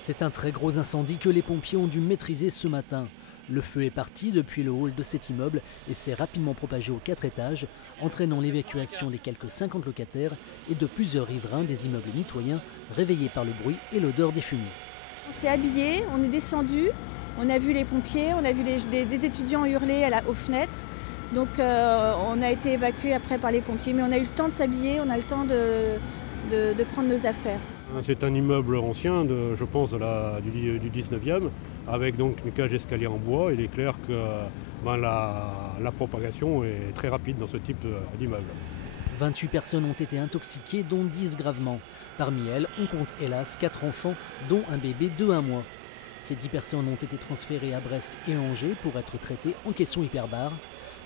C'est un très gros incendie que les pompiers ont dû maîtriser ce matin. Le feu est parti depuis le hall de cet immeuble et s'est rapidement propagé aux 4 étages, entraînant l'évacuation des quelques 50 locataires et de plusieurs riverains des immeubles mitoyens réveillés par le bruit et l'odeur des fumées. On s'est habillés, on est descendu, on a vu les pompiers, on a vu des étudiants hurler aux fenêtres. Donc on a été évacués après par les pompiers, mais on a eu le temps de s'habiller, on a le temps de prendre nos affaires. C'est un immeuble ancien, je pense, du 19e, avec donc une cage escalier en bois. Il est clair que la propagation est très rapide dans ce type d'immeuble. 28 personnes ont été intoxiquées, dont 10 gravement. Parmi elles, on compte hélas 4 enfants, dont un bébé de 1 mois. Ces 10 personnes ont été transférées à Brest et Angers pour être traitées en caisson hyperbare.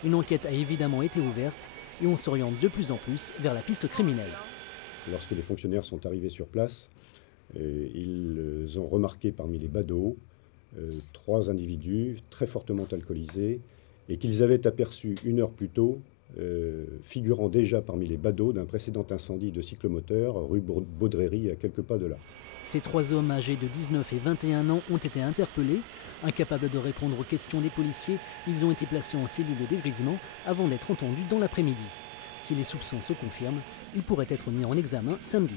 Une enquête a évidemment été ouverte et on s'oriente de plus en plus vers la piste criminelle. Lorsque les fonctionnaires sont arrivés sur place, ils ont remarqué parmi les badauds 3 individus très fortement alcoolisés et qu'ils avaient aperçus 1 heure plus tôt, figurant déjà parmi les badauds d'un précédent incendie de cyclomoteur rue Baudrerie à quelques pas de là. Ces 3 hommes âgés de 19 et 21 ans ont été interpellés. Incapables de répondre aux questions des policiers, ils ont été placés en cellule de dégrisement avant d'être entendus dans l'après-midi. Si les soupçons se confirment, ils pourraient être mis en examen samedi.